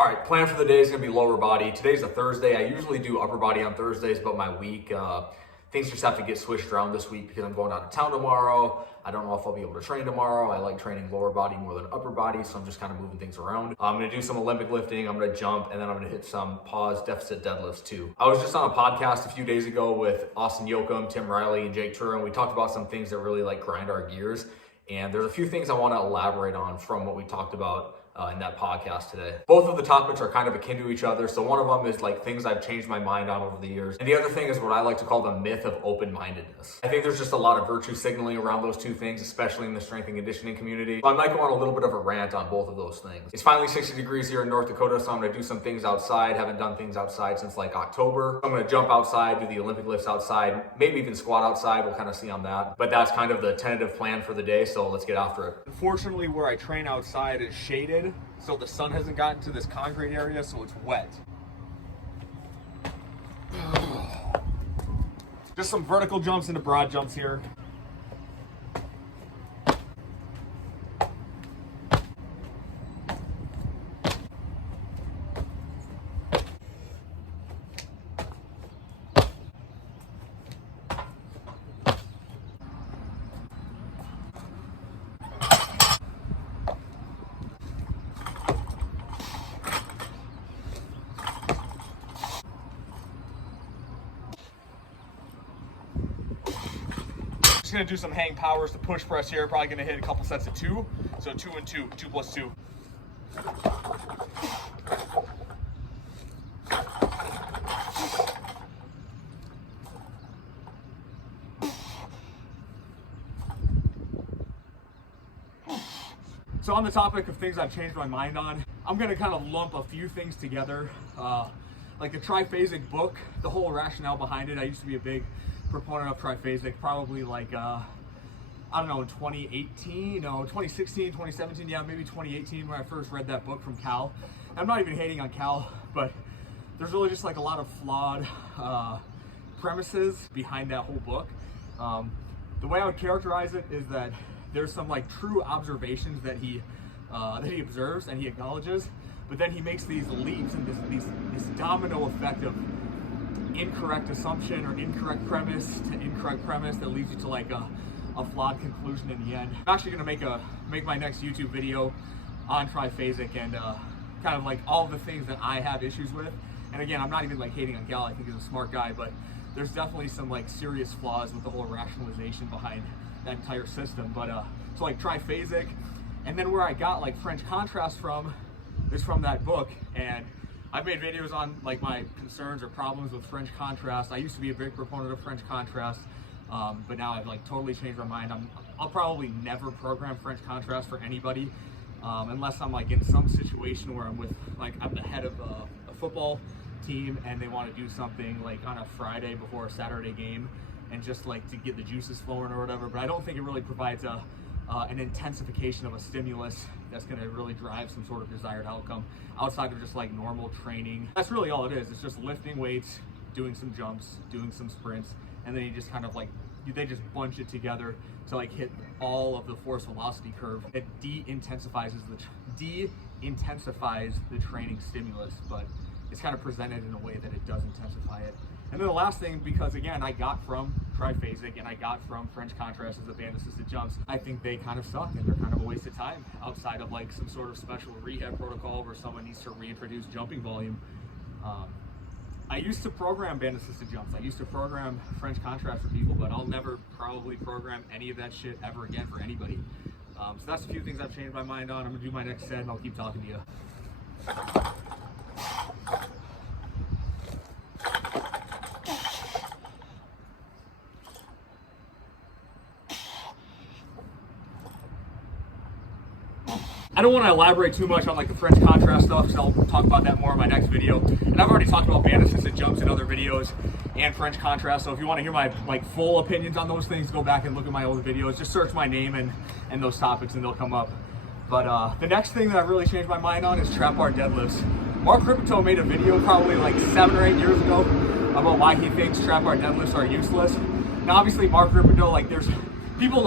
All right, plan for the day is gonna be lower body. Today's a Thursday. I usually do upper body on Thursdays, but my week, things just have to get switched around this week because I'm going out of town tomorrow. I don't know if I'll be able to train tomorrow. I like training lower body more than upper body, so I'm just kind of moving things around. I'm gonna do some Olympic lifting, I'm gonna jump, and then I'm gonna hit some pause deficit deadlifts too. I was just on a podcast a few days ago with Austin Yoakum, Tim Riley, and Jake Turin. We talked about some things that really like grind our gears, and there's a few things I wanna elaborate on from what we talked about in that podcast today. Both of the topics are kind of akin to each other. So one of them is like things I've changed my mind on over the years. And the other thing is what I like to call the myth of open-mindedness. I think there's just a lot of virtue signaling around those two things, especially in the strength and conditioning community. So I might go on a little bit of a rant on both of those things. It's finally 60 degrees here in North Dakota, so I'm gonna do some things outside. Haven't done things outside since like October. I'm gonna jump outside, do the Olympic lifts outside, maybe even squat outside. We'll kind of see on that. But that's kind of the tentative plan for the day, so let's get after it. Unfortunately, where I train outside is shaded, so the sun hasn't gotten to this concrete area, so it's wet. Just some vertical jumps into broad jumps here. Just gonna do some hang powers to push press here. Probably gonna hit a couple sets of 2. So 2 and 2, 2 plus 2. So on the topic of things I've changed my mind on, I'm gonna kind of lump a few things together. Like the triphasic book, the whole rationale behind it. I used to be a big proponent of triphasic, probably like, I don't know, in 2018, no, 2016, 2017, yeah, maybe 2018 when I first read that book from Cal. I'm not even hating on Cal, but there's really just like a lot of flawed premises behind that whole book. The way I would characterize it is that there's some like true observations that he observes and he acknowledges, but then he makes these leaps and this domino effect of incorrect assumption or incorrect premise to incorrect premise that leads you to like a flawed conclusion in the end. I'm actually gonna make my next YouTube video on triphasic and kind of like all the things that I have issues with. And again, I'm not even like hating on Gal, I think he's a smart guy, but there's definitely some like serious flaws with the whole rationalization behind that entire system. But so like triphasic, and then where I got like French contrast from is from that book. And I've made videos on like my concerns or problems with French contrast. I used to be a big proponent of French contrast, but now I've like totally changed my mind. I'll probably never program French contrast for anybody unless I'm like in some situation where I'm the head of a football team and they want to do something like on a Friday before a Saturday game and just like to get the juices flowing or whatever. But I don't think it really provides an intensification of a stimulus that's going to really drive some sort of desired outcome outside of just like normal training. That's really all it is. It's just lifting weights, doing some jumps, doing some sprints, and then you just kind of like, they just bunch it together to like hit all of the force velocity curve. It de-intensifies the training stimulus, but it's kind of presented in a way that it does intensify it. And then the last thing, because again, I got from triphasic and I got from French contrast as the band assisted jumps, I think they kind of suck and they're kind of a waste of time outside of like some sort of special rehab protocol where someone needs to reintroduce jumping volume. I used to program band assisted jumps. I used to program French contrast for people, but I'll never probably program any of that shit ever again for anybody. So that's a few things I've changed my mind on. I'm gonna do my next set and I'll keep talking to you. I don't want to elaborate too much on like the French contrast stuff because I'll talk about that more in my next video. And I've already talked about band assisted jumps in other videos and French contrast. So if you want to hear my like full opinions on those things, go back and look at my old videos. Just search my name and those topics and they'll come up. But the next thing that I've really changed my mind on is trap bar deadlifts. Mark Ripito made a video probably like 7 or 8 years ago about why he thinks trap bar deadlifts are useless. Now obviously Mark Ripito, like there's people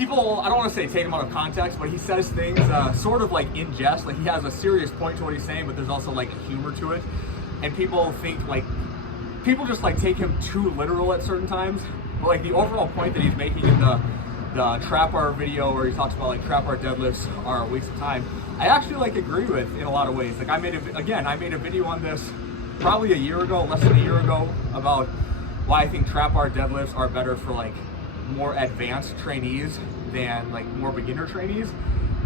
people, I don't want to say take him out of context, but he says things sort of like in jest. Like he has a serious point to what he's saying, but there's also like a humor to it. And people think like, people just like take him too literal at certain times. But like the overall point that he's making in the trap bar video where he talks about like trap bar deadlifts are a waste of time, I actually like agree with in a lot of ways. Like I made a video on this probably a year ago, less than a year ago, about why I think trap bar deadlifts are better for like more advanced trainees than like more beginner trainees.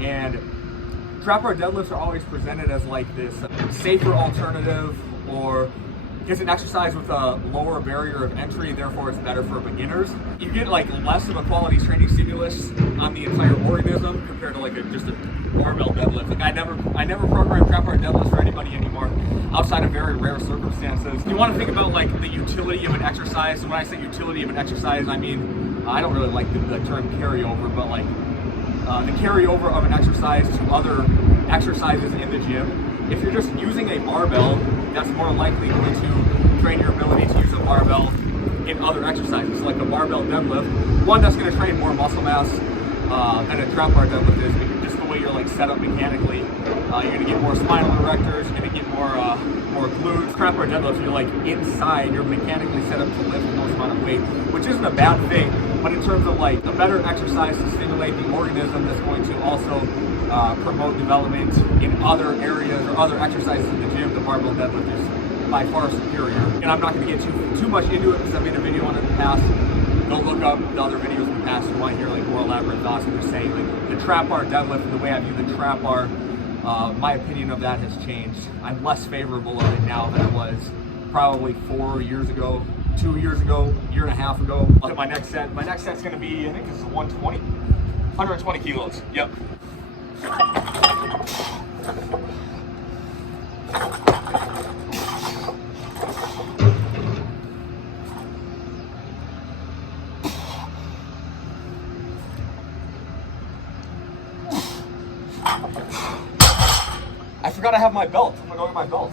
And trap bar deadlifts are always presented as like this safer alternative, or it's an exercise with a lower barrier of entry, therefore it's better for beginners. You get like less of a quality training stimulus on the entire organism compared to like just a barbell deadlift. Like I never program trap bar deadlifts for anybody anymore, outside of very rare circumstances. You want to think about like the utility of an exercise. So when I say utility of an exercise, I mean, I don't really like the term carryover, but like the carryover of an exercise to other exercises in the gym. If you're just using a barbell, that's more likely going to train your ability to use a barbell in other exercises. So like a barbell deadlift, one that's going to train more muscle mass than a trap bar deadlift is, because just the way you're like set up mechanically, you're going to get more spinal erectors, you're going to get more glutes. Trap bar deadlift, you're like inside, you're mechanically set up to lift the most amount of weight, which isn't a bad thing. But in terms of like a better exercise to stimulate the organism that's going to also promote development in other areas or other exercises in the gym, the barbell deadlift is by far superior. And I'm not going to get too much into it because I made a video on it in the past. Go look up the other videos in the past if you want to hear like more elaborate thoughts. I'm just saying like the trap bar deadlift and the way I view the trap bar, my opinion of that has changed. I'm less favorable of it now than I was probably 4 years ago, 2 years ago, year and a half ago. My next set's going to be, I think this is 120 kilos. Yep. I forgot I have my belt. I'm gonna go get my belt.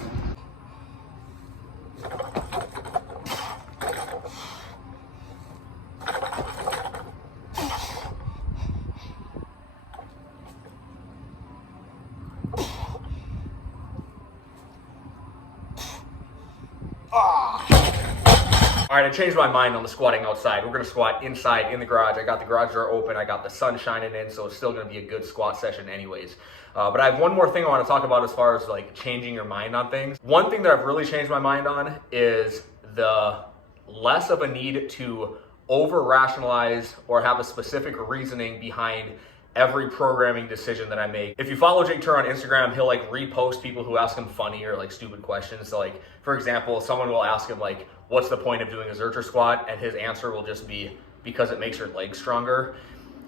All right, I changed my mind on the squatting outside. We're gonna squat inside in the garage. I got the garage door open. I got the sun shining in, so it's still gonna be a good squat session anyways. But I have one more thing I wanna talk about as far as like changing your mind on things. One thing that I've really changed my mind on is the less of a need to over-rationalize or have a specific reasoning behind every programming decision that I make. If you follow Jake Tur on Instagram, he'll like repost people who ask him funny or like stupid questions. So like, for example, someone will ask him like, what's the point of doing a Zercher squat? And his answer will just be, because it makes your legs stronger,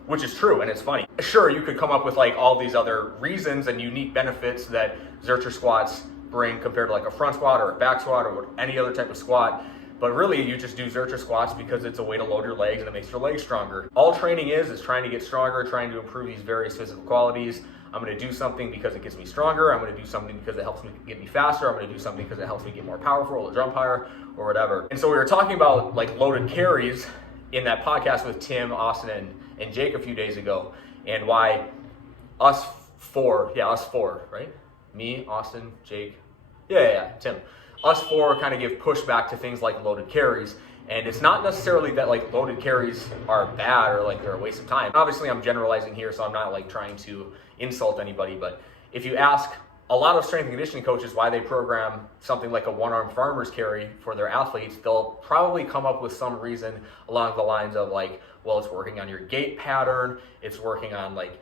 which is true and it's funny. Sure, you could come up with like all these other reasons and unique benefits that Zercher squats bring compared to like a front squat or a back squat or any other type of squat. But really, you just do Zercher squats because it's a way to load your legs and it makes your legs stronger. All training is trying to get stronger, trying to improve these various physical qualities. I'm gonna do something because it gets me stronger. I'm gonna do something because it helps me get me faster. I'm gonna do something because it helps me get more powerful or jump higher or whatever. And so we were talking about like loaded carries in that podcast with Tim, Austin, and Jake a few days ago, and why us four, right? Me, Austin, Jake, Tim. Us four kind of give pushback to things like loaded carries. And it's not necessarily that like loaded carries are bad or like they're a waste of time. Obviously I'm generalizing here, so I'm not like trying to insult anybody, but if you ask a lot of strength and conditioning coaches why they program something like a one-arm farmer's carry for their athletes, they'll probably come up with some reason along the lines of like, well, it's working on your gait pattern, it's working on like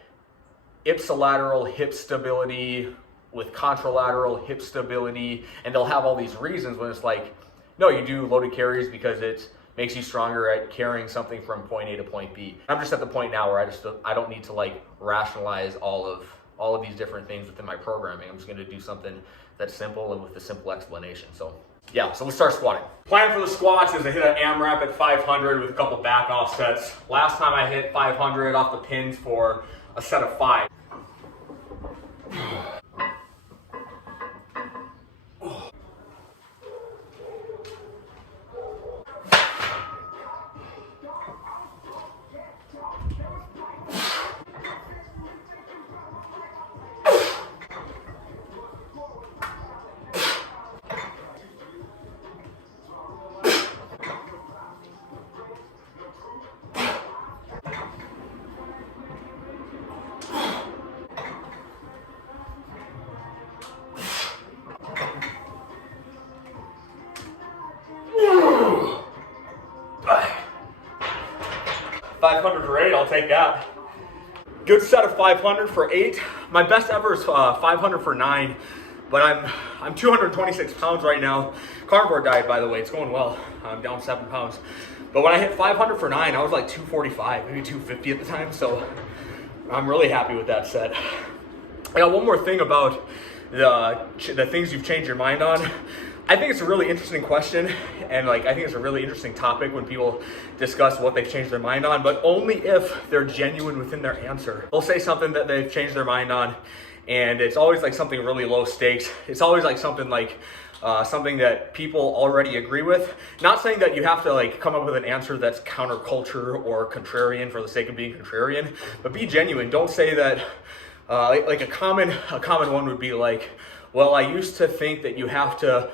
ipsilateral hip stability, with contralateral hip stability, and they'll have all these reasons when it's like, no, you do loaded carries because it makes you stronger at carrying something from point A to point B. I'm just at the point now where I don't need to like rationalize all of these different things within my programming. I'm just gonna do something that's simple and with a simple explanation. So yeah, so let's start squatting. Plan for the squats is to hit an AMRAP at 500 with a couple back offsets. Last time I hit 500 off the pins for a set of 5. 500 for 8, I'll take that. Good set of 500 for 8. My best ever is 500 for 9, but I'm 226 pounds right now. Carnivore diet, by the way, it's going well. I'm down 7 pounds. But when I hit 500 for 9, I was like 245, maybe 250 at the time, so I'm really happy with that set. I got one more thing about the things you've changed your mind on. I think it's a really interesting question, and like I think it's a really interesting topic when people discuss what they've changed their mind on, but only if they're genuine within their answer. They'll say something that they've changed their mind on, and it's always like something really low stakes. It's always like something that people already agree with. Not saying that you have to like come up with an answer that's counterculture or contrarian for the sake of being contrarian, but be genuine. Don't say that. Like a common one would be like, well, I used to think that you have to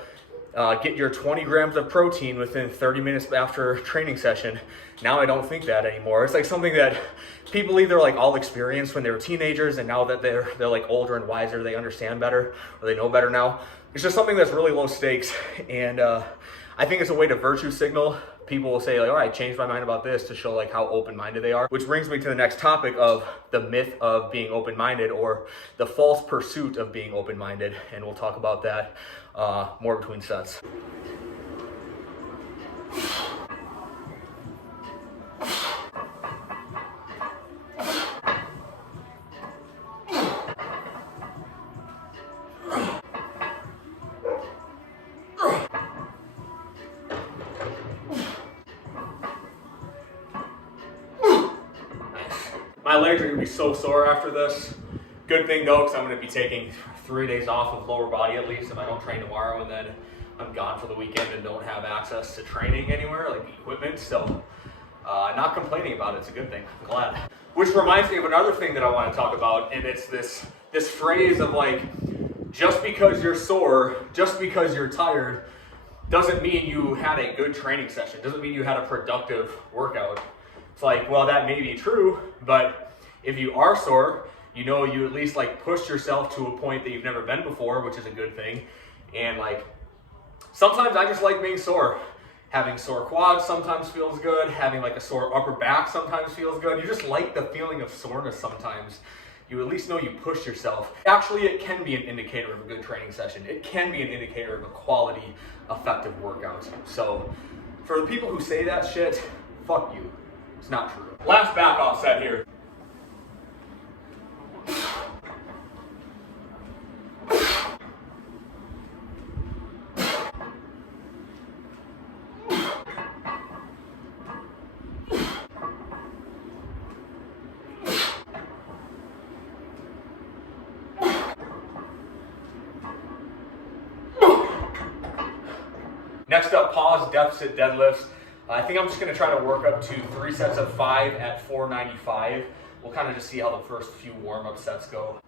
get your 20 grams of protein within 30 minutes after a training session. Now I don't think that anymore. It's like something that people either like all experienced when they were teenagers, and now that they're like older and wiser, they understand better, or they know better now. It's just something that's really low stakes, and I think it's a way to virtue signal. People will say like, all right, changed my mind about this, to show like how open-minded they are. Which brings me to the next topic of the myth of being open-minded, or the false pursuit of being open-minded. And we'll talk about that more between sets. My legs are gonna be so sore after this. Good thing though, because I'm gonna be taking 3 days off of lower body at least if I don't train tomorrow, and then I'm gone for the weekend and don't have access to training anywhere, like equipment. So not complaining about it, it's a good thing, I'm glad. Which reminds me of another thing that I wanna talk about, and it's this phrase of like, just because you're sore, just because you're tired, doesn't mean you had a good training session, doesn't mean you had a productive workout. It's like, well, that may be true, but if you are sore, you know you at least like pushed yourself to a point that you've never been before, which is a good thing. And like, sometimes I just like being sore. Having sore quads sometimes feels good. Having like a sore upper back sometimes feels good. You just like the feeling of soreness sometimes. You at least know you pushed yourself. Actually, it can be an indicator of a good training session. It can be an indicator of a quality, effective workout. So for the people who say that shit, fuck you. It's not true. Last back off set here. Next up, pause deficit deadlifts. I think I'm just gonna try to work up to 3 sets of 5 at 495. We'll kind of just see how the first few warm-up sets go.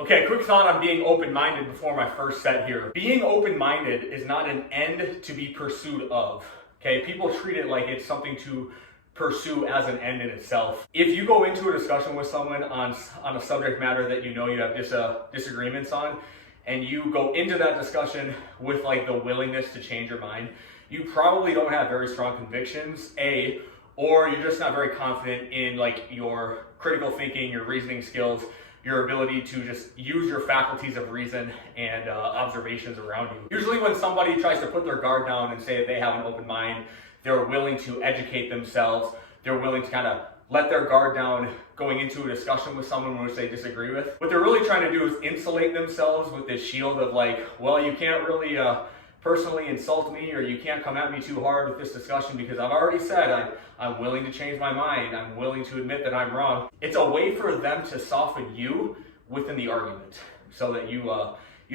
Okay, quick thought on being open-minded before my first set here. Being open-minded is not an end to be pursued of, okay? People treat it like it's something to pursue as an end in itself. If you go into a discussion with someone on a subject matter that you know you have disagreements on, and you go into that discussion with like the willingness to change your mind, you probably don't have very strong convictions, A, or you're just not very confident in like your critical thinking, your reasoning skills, your ability to just use your faculties of reason and observations around you. Usually when somebody tries to put their guard down and say that they have an open mind, they're willing to educate themselves, they're willing to kind of let their guard down going into a discussion with someone which they disagree with. What they're really trying to do is insulate themselves with this shield of like, well, you can't really personally insult me, or you can't come at me too hard with this discussion because I've already said I'm willing to change my mind. I'm willing to admit that I'm wrong. It's a way for them to soften you within the argument so that you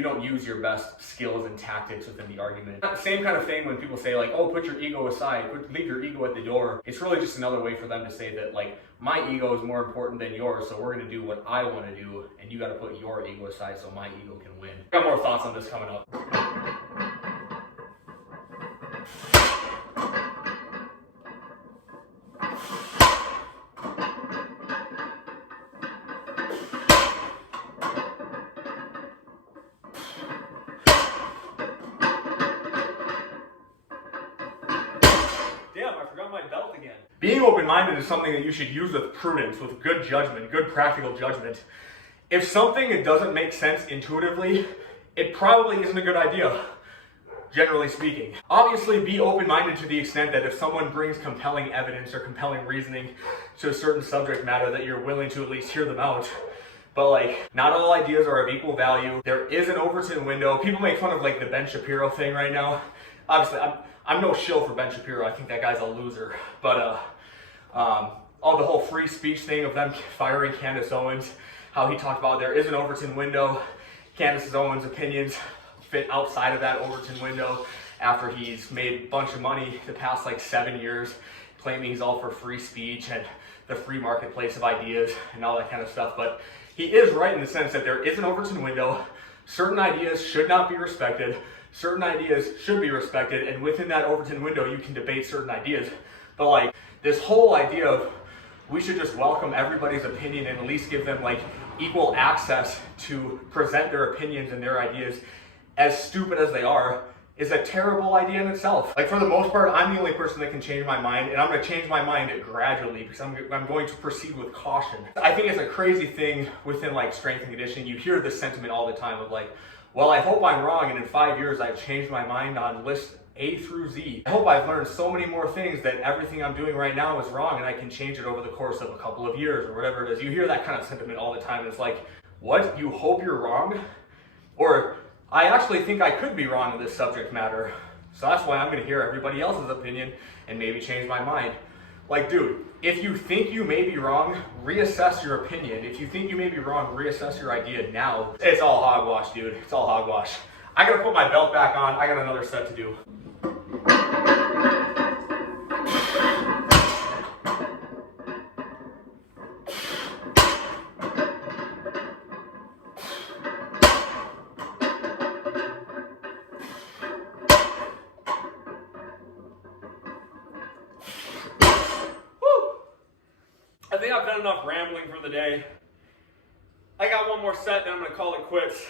don't use your best skills and tactics within the argument. Same kind of thing when people say like, oh, put your ego aside, leave your ego at the door. It's really just another way for them to say that like, my ego is more important than yours, so we're gonna do what I wanna do, and you gotta put your ego aside so my ego can win. Got more thoughts on this coming up. Being open-minded is something that you should use with prudence, with good judgment, good practical judgment. If something doesn't make sense intuitively, it probably isn't a good idea, generally speaking. Obviously, be open-minded to the extent that if someone brings compelling evidence or compelling reasoning to a certain subject matter, that you're willing to at least hear them out. But like, not all ideas are of equal value. There is an Overton window. People make fun of like the Ben Shapiro thing right now. Obviously, I'm no shill for Ben Shapiro. I think that guy's a loser. But all the whole free speech thing of them firing Candace Owens, how he talked about there is an Overton window. Candace Owens' opinions fit outside of that Overton window after he's made a bunch of money the past like 7 years, claiming he's all for free speech and the free marketplace of ideas and all that kind of stuff. But he is right in the sense that there is an Overton window. Certain ideas should not be respected. Certain ideas should be respected. And within that Overton window, you can debate certain ideas. But like this whole idea of we should just welcome everybody's opinion and at least give them like equal access to present their opinions and their ideas, as stupid as they are, is a terrible idea in itself. Like for the most part, I'm the only person that can change my mind, and I'm gonna change my mind gradually because I'm going to proceed with caution. I think it's a crazy thing within like strength and conditioning. You hear this sentiment all the time of like, well, I hope I'm wrong and in 5 years I've changed my mind on list A through Z. I hope I've learned so many more things that everything I'm doing right now is wrong and I can change it over the course of a couple of years or whatever it is. You hear that kind of sentiment all the time, and it's like, what? You hope you're wrong? Or, I actually think I could be wrong in this subject matter, so that's why I'm gonna hear everybody else's opinion and maybe change my mind. Like, dude, if you think you may be wrong, reassess your opinion. If you think you may be wrong, reassess your idea now. It's all hogwash, dude. It's all hogwash. I gotta put my belt back on. I got another set to do. I think I've done enough rambling for the day. I got one more set, then I'm gonna call it quits.